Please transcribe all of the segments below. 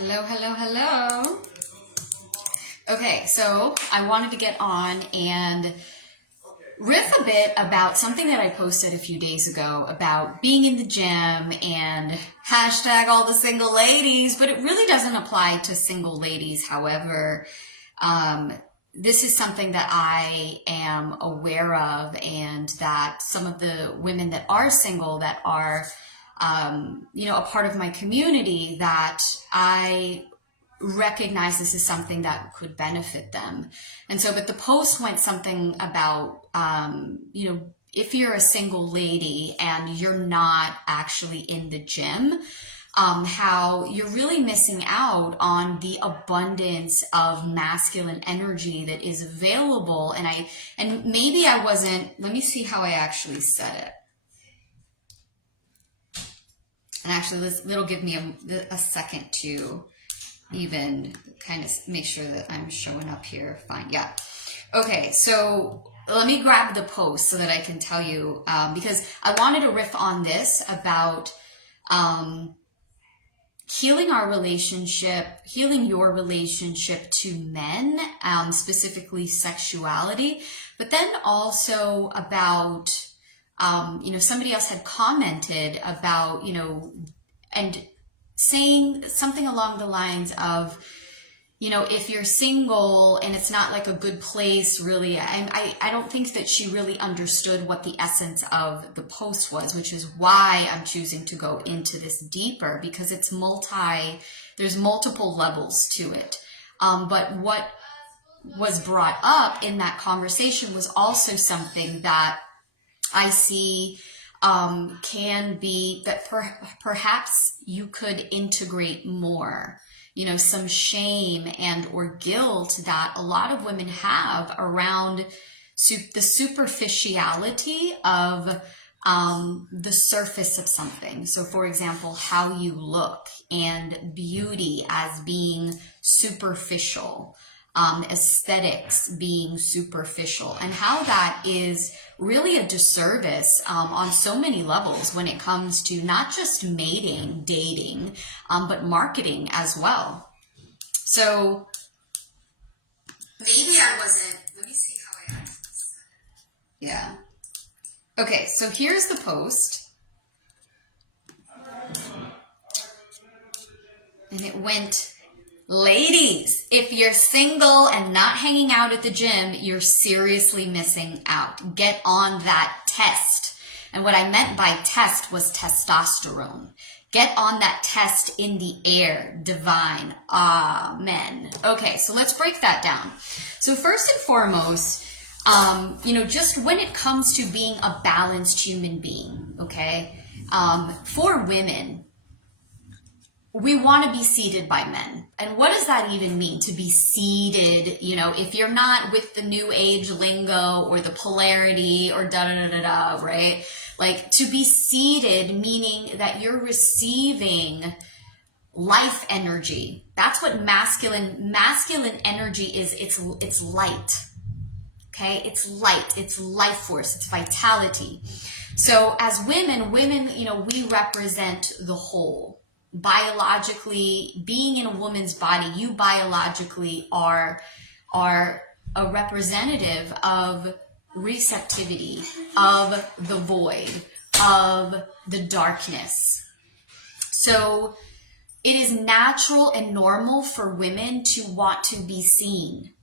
Hello, hello, hello. Okay, so I wanted to get on and riff a bit about something that I posted a few days ago about being in the gym and hashtag all the single ladies, but it really doesn't apply to single ladies. However, this is something that I am aware of, and that some of the women that are single that are a part of my community, that I recognize this is something that could benefit them. And so, but the post went something about, if you're a single lady and you're not actually in the gym, how you're really missing out on the abundance of masculine energy that is available. And maybe I wasn't, let me see how I actually said it. And actually, it'll give me a second to even kind of make sure that I'm showing up here fine. Yeah. Okay, so let me grab the post so that I can tell you, because I wanted to riff on this about healing our relationship, healing your relationship to men, specifically sexuality, but then also about somebody else had commented about, and saying something along the lines of, if you're single and it's not like a good place, really, I don't think that she really understood what the essence of the post was, which is why I'm choosing to go into this deeper, because it's there's multiple levels to it. But what was brought up in that conversation was also something that I see can be that perhaps you could integrate more, some shame and or guilt that a lot of women have around the superficiality of the surface of something. So for example, how you look, and beauty as being superficial. Aesthetics being superficial, and how that is really a disservice on so many levels when it comes to not just mating, dating, but marketing as well. So maybe I wasn't, let me see how I actually said it. Yeah. Okay, so here's the post. And it went, ladies, if you're single and not hanging out at the gym, you're seriously missing out. Get on that test. And what I meant by test was testosterone. Get on that test in the air, divine. Amen. Okay, so let's break that down. So first and foremost, just when it comes to being a balanced human being, okay, for women, we want to be seated by men. And what does that even mean, to be seated? If you're not with the new age lingo or the polarity or da-da-da-da-da, right? Like, to be seated, meaning that you're receiving life energy. That's what masculine energy is. It's light. Okay? It's light. It's life force. It's vitality. So as women, we represent the whole. Biologically, being in a woman's body, you biologically are a representative of receptivity, of the void, of the darkness. So it is natural and normal for women to want to be seen,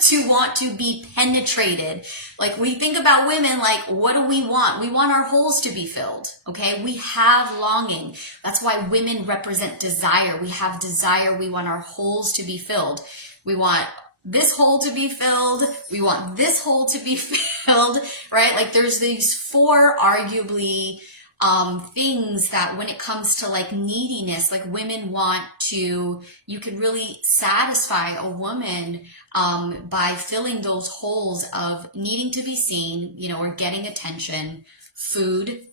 to want to be penetrated. Like, we think about women, like, what do we want? We want our holes to be filled. Okay. We have longing. That's why women represent desire. We have desire. We want our holes to be filled. We want this hole to be filled. We want this hole to be filled, right? Like, there's these four arguably things that when it comes to like neediness, like women want to, you can really satisfy a woman by filling those holes of needing to be seen, or getting attention, food,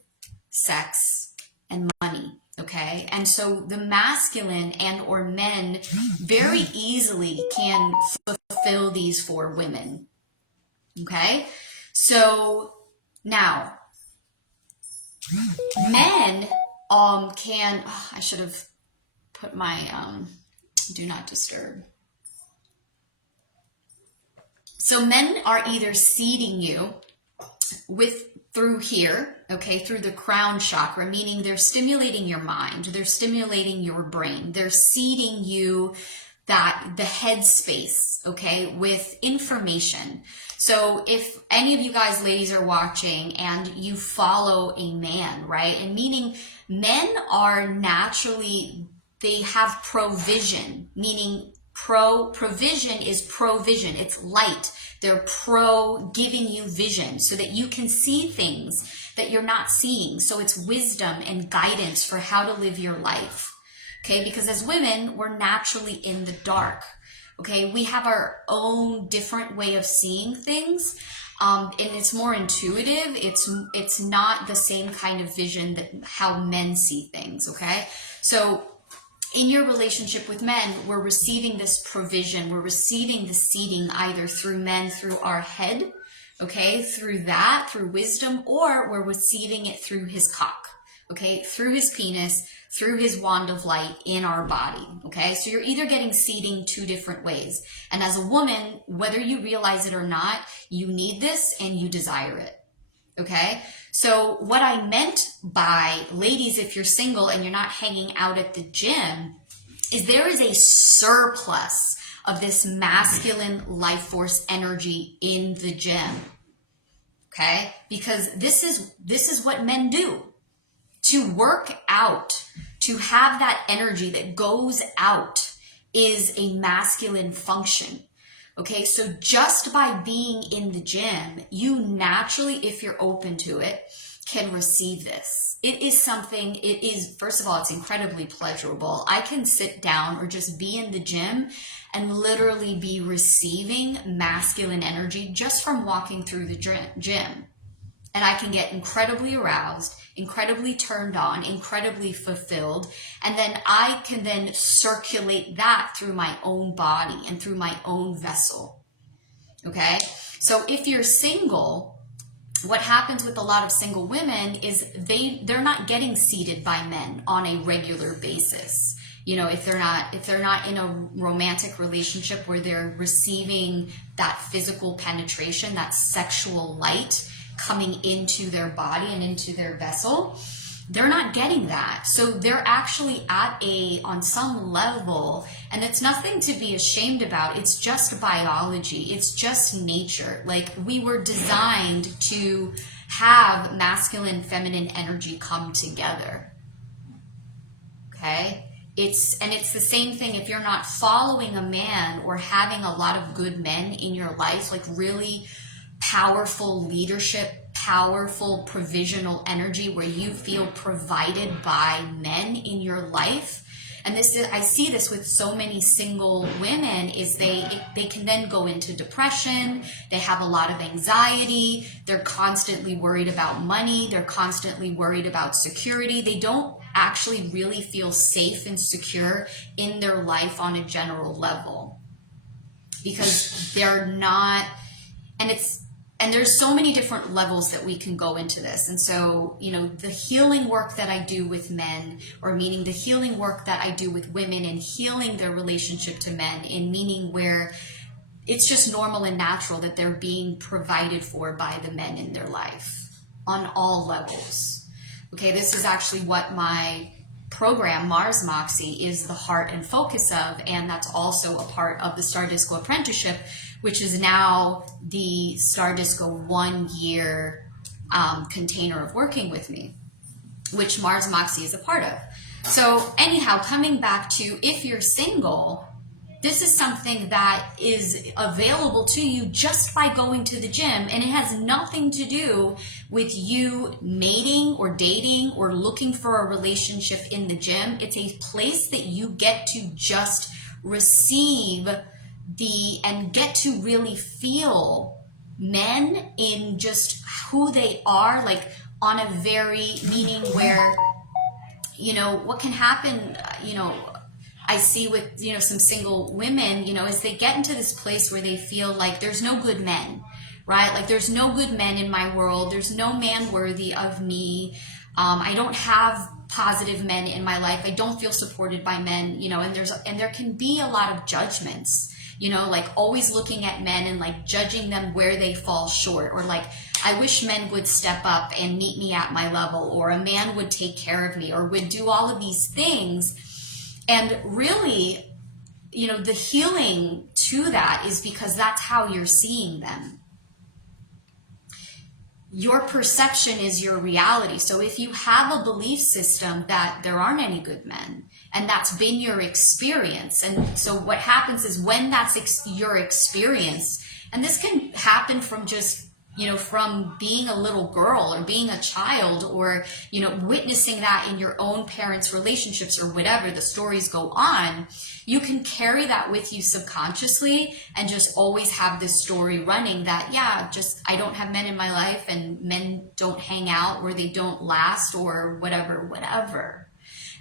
sex, and money. Okay. And so the masculine and or men very easily can fulfill these for women. Okay. So now, men I should have put my Do not disturb. So men are either seeding you through here, okay, through the crown chakra, meaning they're stimulating your mind, they're stimulating your brain, they're seeding you the head space, okay, with information. So if any of you guys ladies are watching and you follow a man, right, and meaning men are naturally, they have provision, meaning provision is provision. It's light. They're giving you vision so that you can see things that you're not seeing. So it's wisdom and guidance for how to live your life. Okay, because as women, we're naturally in the dark. Okay, we have our own different way of seeing things. And it's more intuitive. It's not the same kind of vision that how men see things. Okay, so in your relationship with men, we're receiving this provision. We're receiving the seeding either through men, through our head, okay, through wisdom, or we're receiving it through his cock, okay, through his penis, through his wand of light in our body, okay? So you're either getting seeding two different ways. And as a woman, whether you realize it or not, you need this and you desire it. Okay, so what I meant by, ladies, if you're single and you're not hanging out at the gym, is there is a surplus of this masculine life force energy in the gym. Okay, because this is what men do. To work out, to have that energy that goes out is a masculine function. Okay, so just by being in the gym, you naturally, if you're open to it, can receive this. It is something, first of all, it's incredibly pleasurable. I can sit down or just be in the gym and literally be receiving masculine energy just from walking through the gym. And I can get incredibly aroused, incredibly turned on, incredibly fulfilled. And then I can then circulate that through my own body and through my own vessel. Okay? So if you're single, what happens with a lot of single women is they're not getting seeded by men on a regular basis. You know, if they're not in a romantic relationship where they're receiving that physical penetration, that sexual light coming into their body and into their vessel, they're not getting that. So they're actually on some level, and it's nothing to be ashamed about. It's just biology. It's just nature. Like, we were designed to have masculine, feminine energy come together. Okay? It's the same thing if you're not following a man or having a lot of good men in your life, like really powerful leadership, powerful provisional energy where you feel provided by men in your life. And I see this with so many single women, is they can then go into depression. They have a lot of anxiety. They're constantly worried about money. They're constantly worried about security. They don't actually really feel safe and secure in their life on a general level because they're not, and there's so many different levels that we can go into this. And so, you know, the healing work that I do with men, or meaning the healing work that I do with women and healing their relationship to men, in meaning where it's just normal and natural that they're being provided for by the men in their life on all levels. Okay, this is actually what my program, Mars Moxie, is the heart and focus of, and that's also a part of the Star Disco Apprenticeship, which is now the Star Disco 1 year container of working with me, which Mars Moxie is a part of. So anyhow, coming back to, if you're single, this is something that is available to you just by going to the gym, and it has nothing to do with you mating or dating or looking for a relationship in the gym. It's a place that you get to just receive and get to really feel men in just who they are, like on a very, meaning where, you know, what can happen, you know, I see with, you know, some single women, you know, as they get into this place where they feel like there's no good men, right? Like, there's no good men in my world. There's no man worthy of me. I don't have positive men in my life. I don't feel supported by men, you know, and there can be a lot of judgments, you know, like always looking at men and like judging them where they fall short, or like, I wish men would step up and meet me at my level, or a man would take care of me, or would do all of these things. And really, you know, the healing to that is because that's how you're seeing them. Your perception is your reality. So if you have a belief system that there aren't any good men, and that's been your experience, and so what happens is when that's your experience, and this can happen from just, you know, from being a little girl or being a child, or, you know, witnessing that in your own parents' relationships or whatever, the stories go on, you can carry that with you subconsciously and just always have this story running that, yeah, just I don't have men in my life, and men don't hang out, or they don't last, or whatever.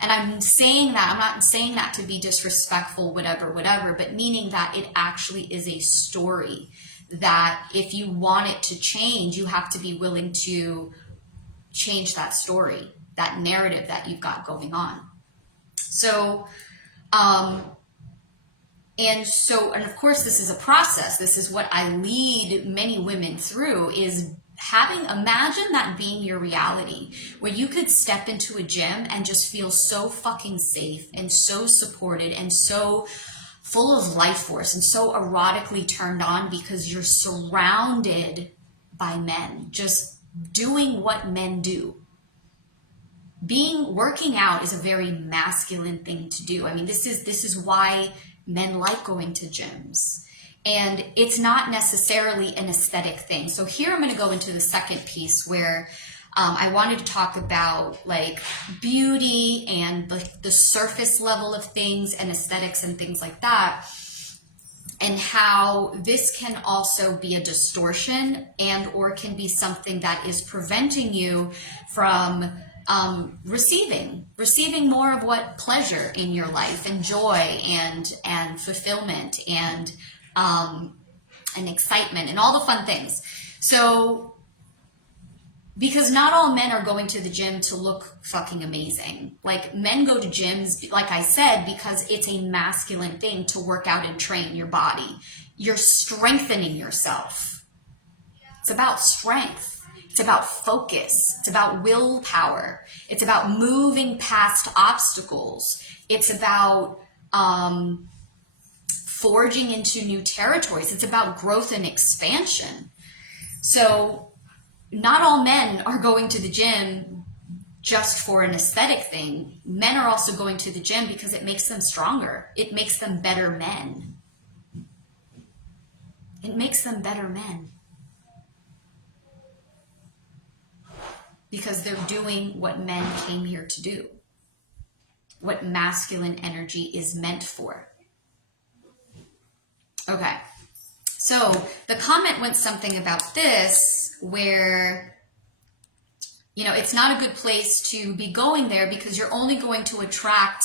And I'm saying that, I'm not saying that to be disrespectful, whatever, but meaning that it actually is a story that if you want it to change, you have to be willing to change that story, that narrative that you've got going on. So, and of course, this is a process. This is what I lead many women through, is imagine that being your reality, where you could step into a gym and just feel so fucking safe and so supported and so full of life force and so erotically turned on, because you're surrounded by men just doing what men do. Working out is a very masculine thing to do. I mean, this is why men like going to gyms. And it's not necessarily an aesthetic thing. So here I'm going to go into the second piece where I wanted to talk about like beauty and the surface level of things and aesthetics and things like that, and how this can also be a distortion and or can be something that is preventing you from receiving more of what pleasure in your life and joy and fulfillment and excitement and all the fun things. So, because not all men are going to the gym to look fucking amazing. Like, men go to gyms, like I said, because it's a masculine thing to work out and train your body. You're strengthening yourself. It's about strength. It's about focus. It's about willpower. It's about moving past obstacles. It's about forging into new territories. It's about growth and expansion. So not all men are going to the gym just for an aesthetic thing. Men are also going to the gym because it makes them stronger. It makes them better men. It makes them better men. Because they're doing what men came here to do. What masculine energy is meant for. Okay. So the comment went something about this where, you know, it's not a good place to be going there because you're only going to attract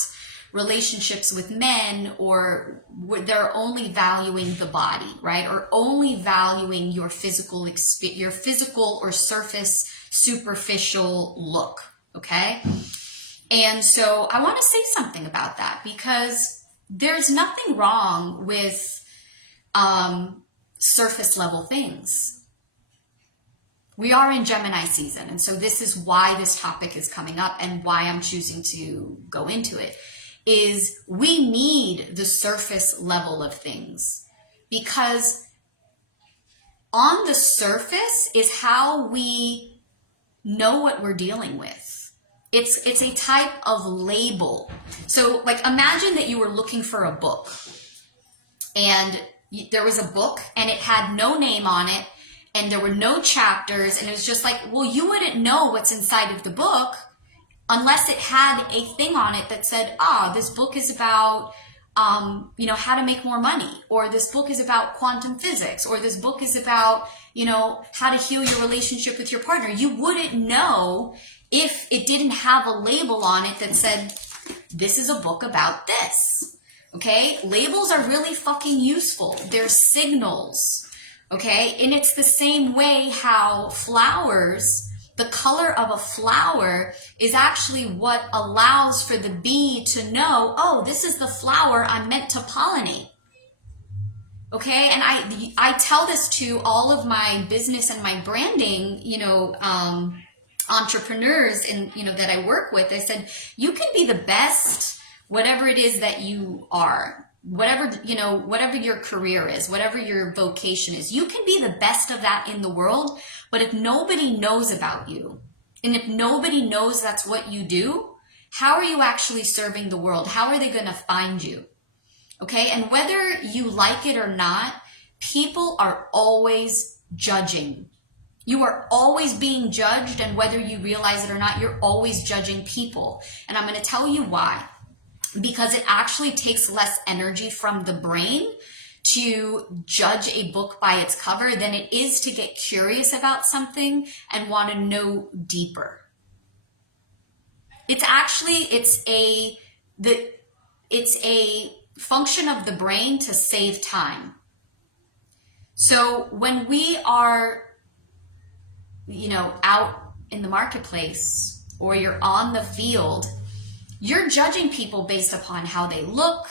relationships with men, or they're only valuing the body, right? Or only valuing your physical or surface superficial look. Okay. And so I want to say something about that, because there's nothing wrong with surface level things. We are in Gemini season, and so this is why this topic is coming up and why I'm choosing to go into it, is we need the surface level of things, because on the surface is how we know what we're dealing with. It's a type of label. So like, imagine that you were looking for a book, and there was a book and it had no name on it and there were no chapters, and it was just like, well, you wouldn't know what's inside of the book unless it had a thing on it that said, this book is about, how to make more money, or this book is about quantum physics, or this book is about, how to heal your relationship with your partner. You wouldn't know if it didn't have a label on it that said, this is a book about this. Okay, labels are really fucking useful. They're signals. Okay, and it's the same way how flowers The color of a flower is actually what allows for the bee to know, oh, this is the flower I'm meant to pollinate. Okay, and I tell this to all of my business and my branding, entrepreneurs that I work with. I said, you can be the best, whatever it is that you are, whatever your career is, whatever your vocation is, you can be the best of that in the world. But if nobody knows about you, and if nobody knows that's what you do, how are you actually serving the world? How are they going to find you? Okay, and whether you like it or not, people are always judging. You are always being judged, and whether you realize it or not, you're always judging people. And I'm going to tell you why. Because it actually takes less energy from the brain to judge a book by its cover than it is to get curious about something and want to know deeper. It's a function of the brain to save time. So when we are, out in the marketplace, or you're on the field, you're judging people based upon how they look,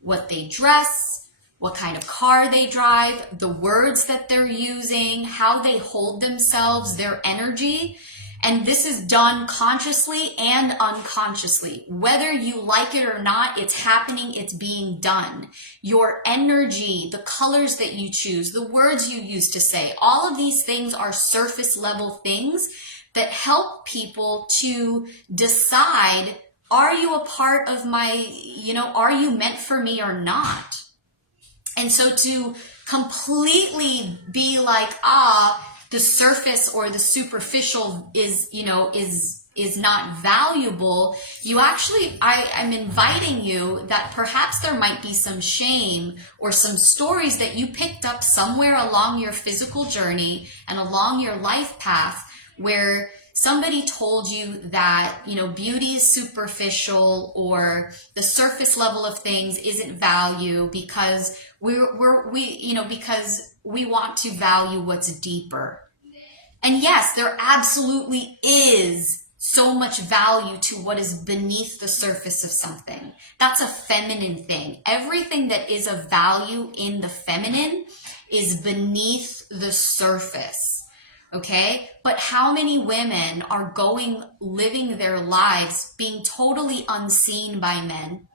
what they dress, what kind of car they drive, the words that they're using, how they hold themselves, their energy. And this is done consciously and unconsciously. Whether you like it or not, it's happening, it's being done. Your energy, the colors that you choose, the words you use to say, all of these things are surface level things that help people to decide, are you a part of my, are you meant for me or not? And so to completely be like, the surface or the superficial is not valuable, you actually, I'm inviting you that perhaps there might be some shame or some stories that you picked up somewhere along your physical journey and along your life path where somebody told you that, beauty is superficial or the surface level of things isn't value because because we want to value what's deeper. And yes, there absolutely is so much value to what is beneath the surface of something. That's a feminine thing. Everything that is of value in the feminine is beneath the surface. Okay, but how many women are living their lives being totally unseen by men,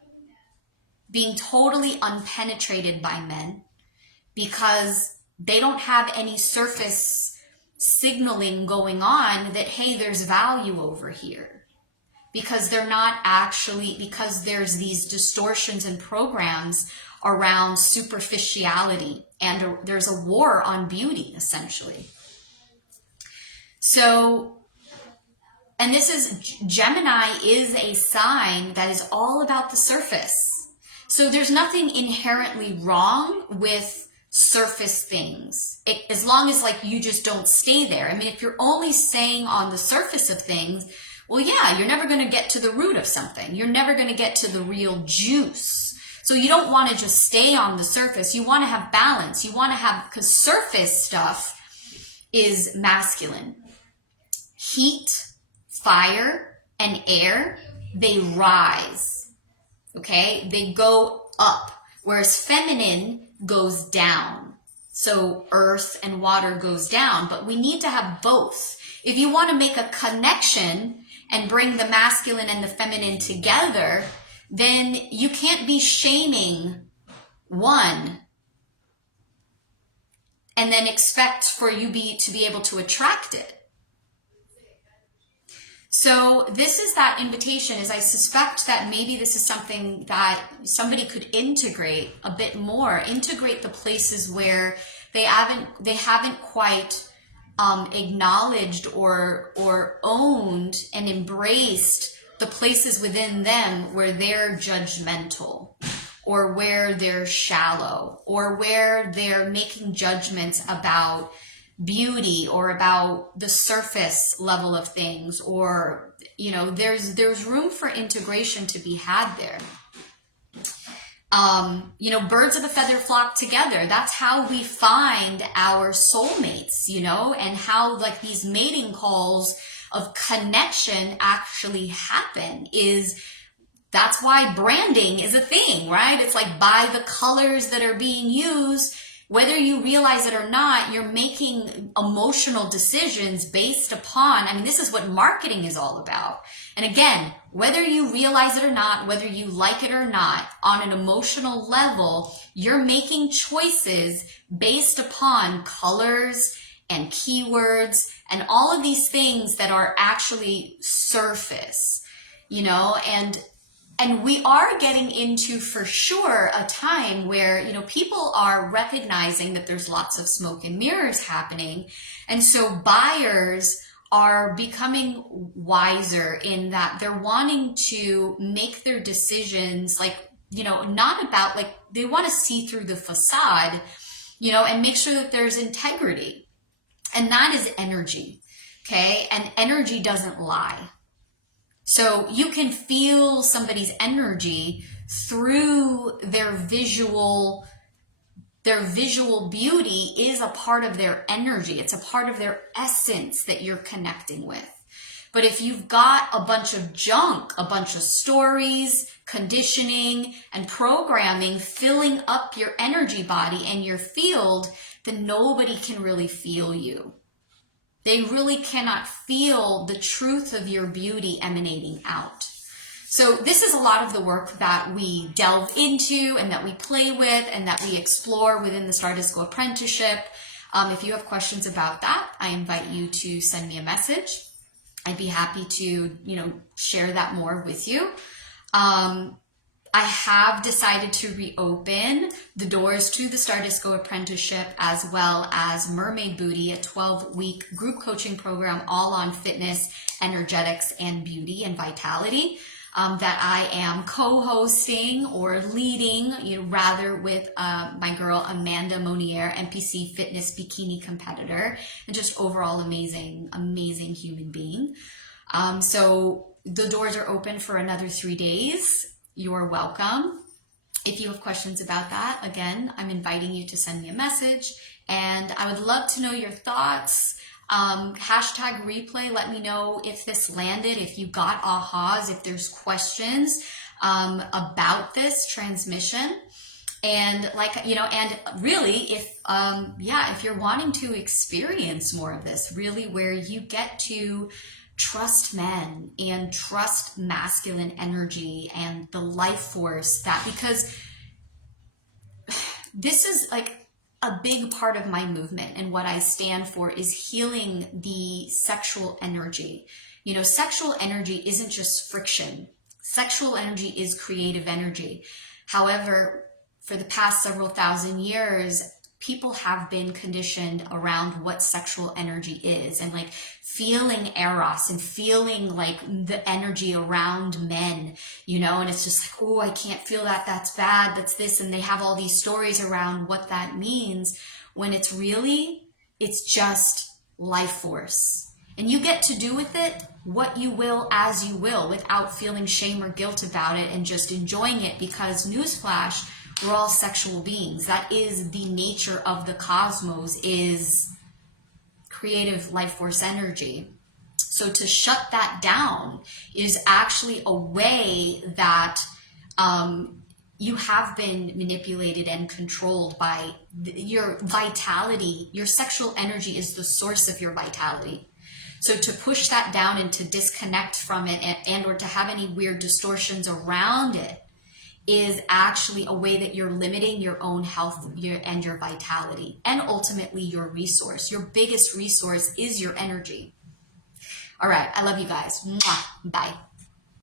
being totally unpenetrated by men, because they don't have any surface signaling going on that, hey, there's value over here, because because there's these distortions and programs around superficiality, and there's a war on beauty, essentially. So, and Gemini is a sign that is all about the surface. So there's nothing inherently wrong with surface things, as long as you just don't stay there. I mean, if you're only staying on the surface of things, well, yeah, you're never going to get to the root of something. You're never going to get to the real juice. So you don't want to just stay on the surface. You want to have balance. You want to have, because surface stuff is masculine. Heat, fire, and air, they rise, okay? They go up, whereas feminine goes down. So earth and water goes down, but we need to have both. If you want to make a connection and bring the masculine and the feminine together, then you can't be shaming one and then expect for you to be able to attract it. So this is that invitation, is I suspect that maybe this is something that somebody could integrate a bit more, integrate the places where they haven't quite acknowledged or owned and embraced the places within them where they're judgmental, or where they're shallow, or where they're making judgments about beauty or about the surface level of things, or there's room for integration to be had there. Birds of a feather flock together. That's how we find our soulmates, and how like these mating calls of connection actually happen. That's why branding is a thing, right? It's like by the colors that are being used, whether you realize it or not, you're making emotional decisions based upon, this is what marketing is all about. And again, whether you realize it or not, whether you like it or not, on an emotional level, you're making choices based upon colors and keywords and all of these things that are actually surface, and we are getting into, for sure, a time where, people are recognizing that there's lots of smoke and mirrors happening. And so buyers are becoming wiser in that they're wanting to make their decisions not about they want to see through the facade, and make sure that there's integrity. And that is energy. Okay. And energy doesn't lie. So you can feel somebody's energy through their visual beauty is a part of their energy. It's a part of their essence that you're connecting with. But if you've got a bunch of junk, a bunch of stories, conditioning, and programming filling up your energy body and your field, then nobody can really feel you. They really cannot feel the truth of your beauty emanating out. So this is a lot of the work that we delve into and that we play with and that we explore within the Stardust Go Apprenticeship. If you have questions about that, I invite you to send me a message. I'd be happy to, share that more with you. I have decided to reopen the doors to the Stardust Go Apprenticeship as well as Mermaid Booty, a 12-week group coaching program all on fitness, energetics, and beauty and vitality that I am co-hosting or leading, rather with my girl Amanda Monier, NPC fitness bikini competitor, and just overall amazing human being. So the doors are open for another 3 days. You're welcome. If you have questions about that, again, I'm inviting you to send me a message, and I would love to know your thoughts. Hashtag replay. Let me know if this landed, if you got ahas, if there's questions about this transmission. And and really, if you're wanting to experience more of this, really where you get to trust men and trust masculine energy and the life force because this is a big part of my movement, and what I stand for is healing the sexual energy. Sexual energy isn't just friction. Sexual energy is creative energy. However, for the past several thousand years, people have been conditioned around what sexual energy is, and feeling eros and feeling the energy around men, and it's just oh, I can't feel that, that's bad, that's this, and they have all these stories around what that means, when it's just life force. And you get to do with it what you will as you will without feeling shame or guilt about it, and just enjoying it, because newsflash, we're all sexual beings. That is the nature of the cosmos, is creative life force energy. So to shut that down is actually a way that you have been manipulated and controlled by your vitality. Your sexual energy is the source of your vitality. So to push that down and to disconnect from it and or to have any weird distortions around it is actually a way that you're limiting your own health and your vitality, and ultimately your resource. Your biggest resource is your energy. All right. I love you guys. Mwah. Bye.